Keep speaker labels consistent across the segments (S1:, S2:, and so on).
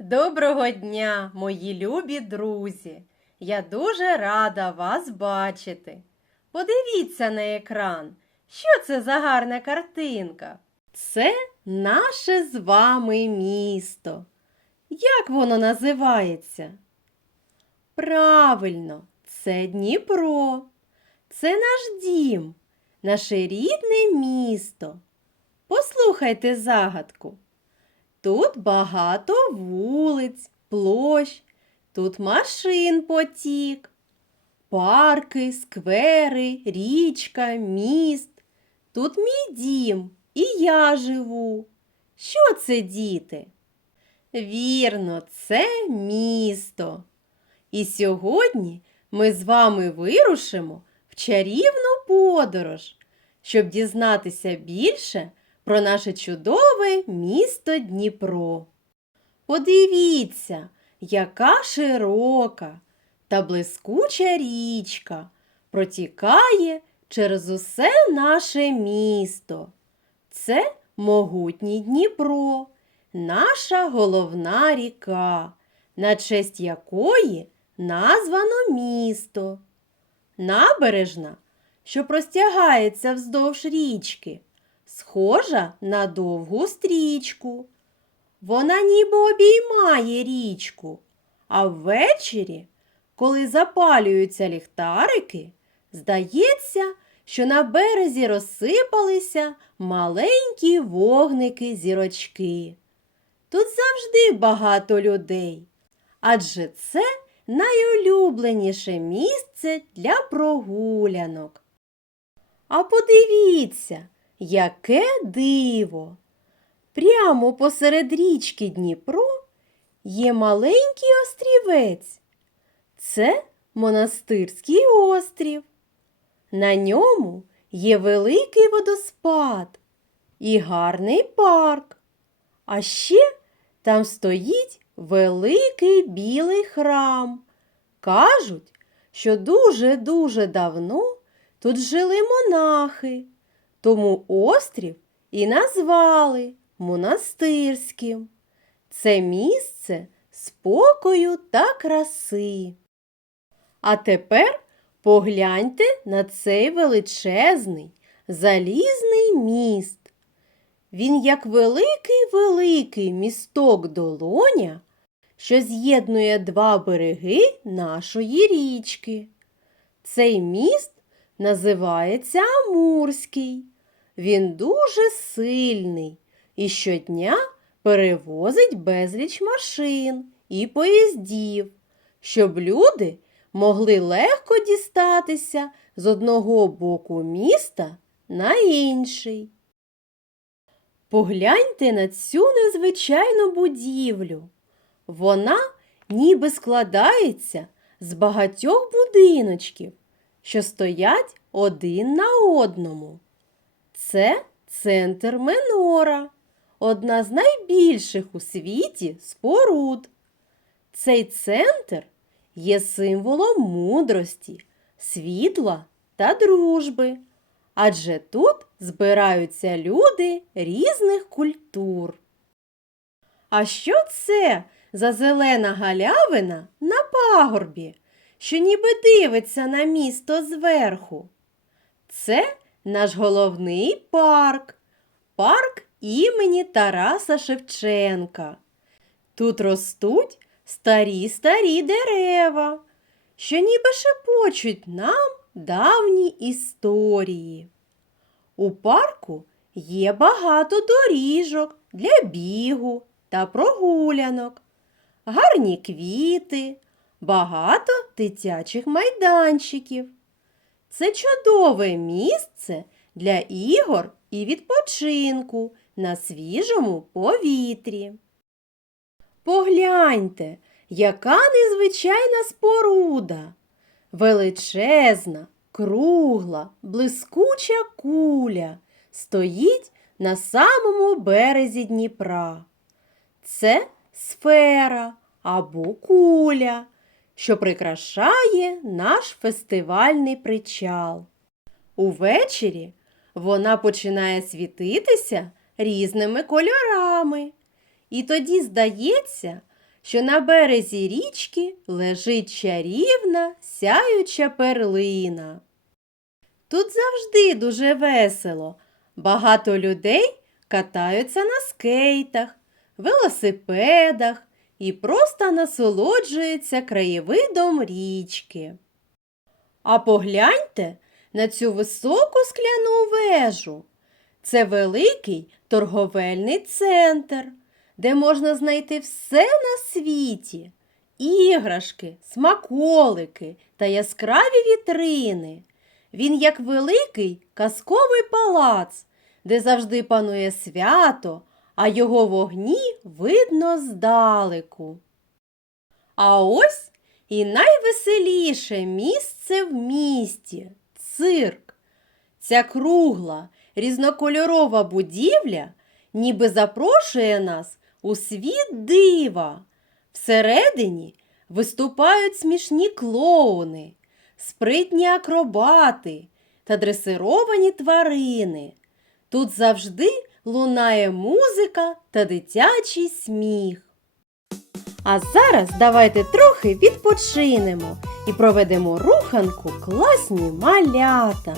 S1: Доброго дня, мої любі друзі! Я дуже рада вас бачити. Подивіться на екран, що це за гарна картинка? Це наше з вами місто. Як воно називається? Правильно, це Дніпро. Це наш дім, наше рідне місто. Послухайте загадку. Тут багато вулиць, площ, тут машин потік, парки, сквери, річка, міст. Тут мій дім і я живу. Що це, діти? Вірно, це місто. І сьогодні ми з вами вирушимо в чарівну подорож, щоб дізнатися більше про наше чудове місто Дніпро. Подивіться, яка широка та блискуча річка протікає через усе наше місто. Це могутній Дніпро, наша головна ріка, на честь якої названо місто. Набережна, що простягається вздовж річки, схожа на довгу стрічку. Вона ніби обіймає річку, а ввечері, коли запалюються ліхтарики, здається, що на березі розсипалися маленькі вогники зірочки. Тут завжди багато людей, адже це найулюбленіше місце для прогулянок. А подивіться, яке диво! Прямо посеред річки Дніпро є маленький острівець. Це монастирський острів. На ньому є великий водоспад і гарний парк. А ще там стоїть великий білий храм. Кажуть, що дуже-дуже давно тут жили монахи, тому острів і назвали монастирським. Це місце спокою та краси. А тепер погляньте на цей величезний залізний міст. Він як великий-великий місток долоня, що з'єднує два береги нашої річки. Цей міст називається Амурський. Він дуже сильний і щодня перевозить безліч машин і поїздів, щоб люди могли легко дістатися з одного боку міста на інший. Погляньте на цю незвичайну будівлю. Вона ніби складається з багатьох будиночків, що стоять один на одному. Це центр Менора, одна з найбільших у світі споруд. Цей центр є символом мудрості, світла та дружби, адже тут збираються люди різних культур. А що це за зелена галявина на пагорбі, що ніби дивиться на місто зверху? Це наш головний парк, парк імені Тараса Шевченка. Тут ростуть старі старі дерева, що ніби шепочуть нам давні історії. У парку є багато доріжок для бігу та прогулянок, гарні квіти, багато дитячих майданчиків. Це чудове місце для ігор і відпочинку на свіжому повітрі. Погляньте, яка незвичайна споруда, величезна, кругла, блискуча куля стоїть на самому березі Дніпра. Це сфера або куля, що прикрашає наш фестивальний причал. Увечері вона починає світитися різними кольорами. І тоді здається, що на березі річки лежить чарівна сяюча перлина. Тут завжди дуже весело. Багато людей катаються на скейтах, велосипедах і просто насолоджуються краєвидом річки. А погляньте на цю високу скляну вежу. Це великий торговельний центр, де можна знайти все на світі: іграшки, смаколики та яскраві вітрини. Він як великий казковий палац, де завжди панує свято, а його вогні видно здалеку. А ось і найвеселіше місце в місті цирк. Ця кругла, різнокольорова будівля ніби запрошує нас у світ дива. Всередині виступають смішні клоуни, спритні акробати та дресировані тварини. Тут завжди лунає музика та дитячий сміх. А зараз давайте трохи відпочинемо і проведемо руханку класні малята.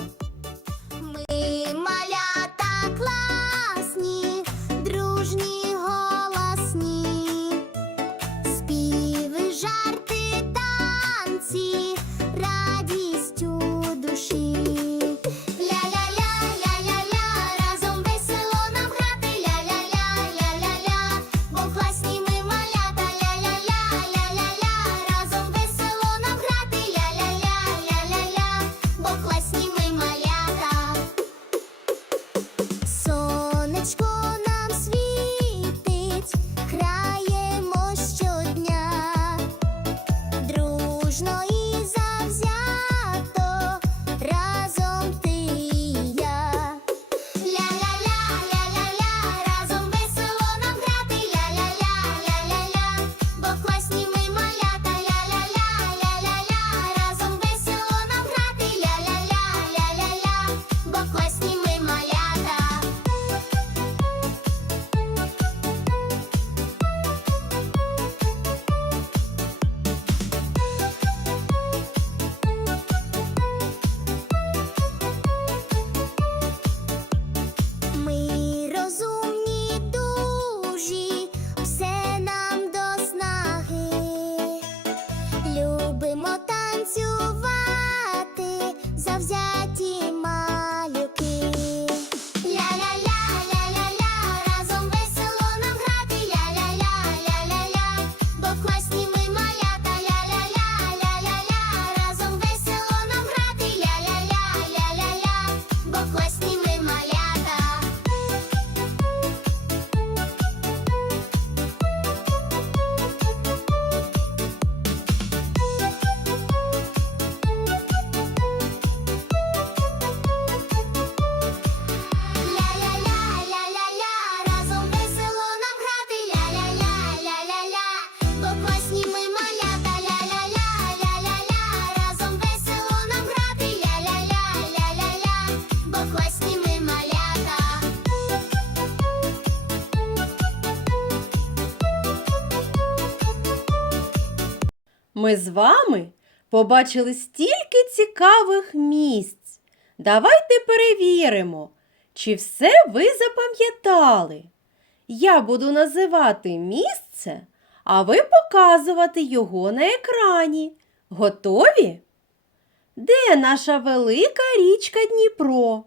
S2: Ми
S1: з вами побачили стільки цікавих місць. Давайте перевіримо, чи все ви запам'ятали. Я буду називати місце, а ви показувати його на екрані. Готові? Де наша велика річка Дніпро?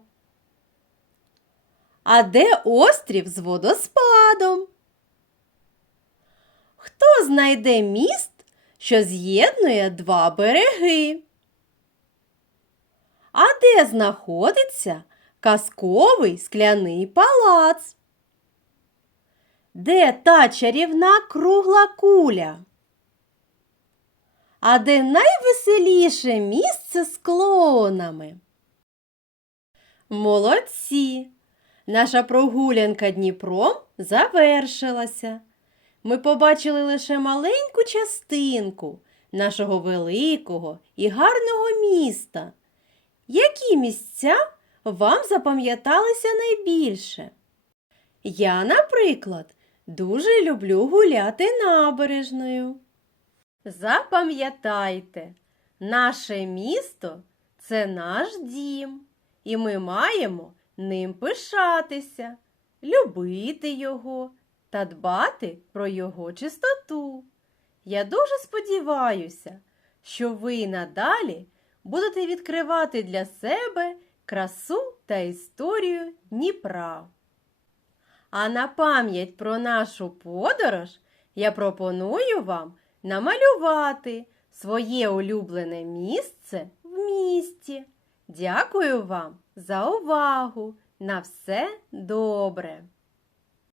S1: А де острів з водоспадом? Хто знайде міст, що з'єднує два береги? А де знаходиться казковий скляний палац? Де та чарівна кругла куля? А де найвеселіше місце з клоунами? Молодці! Наша прогулянка Дніпром завершилася. Ми побачили лише маленьку частинку нашого великого і гарного міста. Які місця вам запам'яталися найбільше? Я, наприклад, дуже люблю гуляти набережною. Запам'ятайте, наше місто це наш дім, і ми маємо ним пишатися, любити його та дбати про його чистоту. Я дуже сподіваюся, що ви надалі будете відкривати для себе красу та історію Дніпра. А на пам'ять про нашу подорож я пропоную вам намалювати своє улюблене місце в місті. Дякую вам за увагу! На все добре!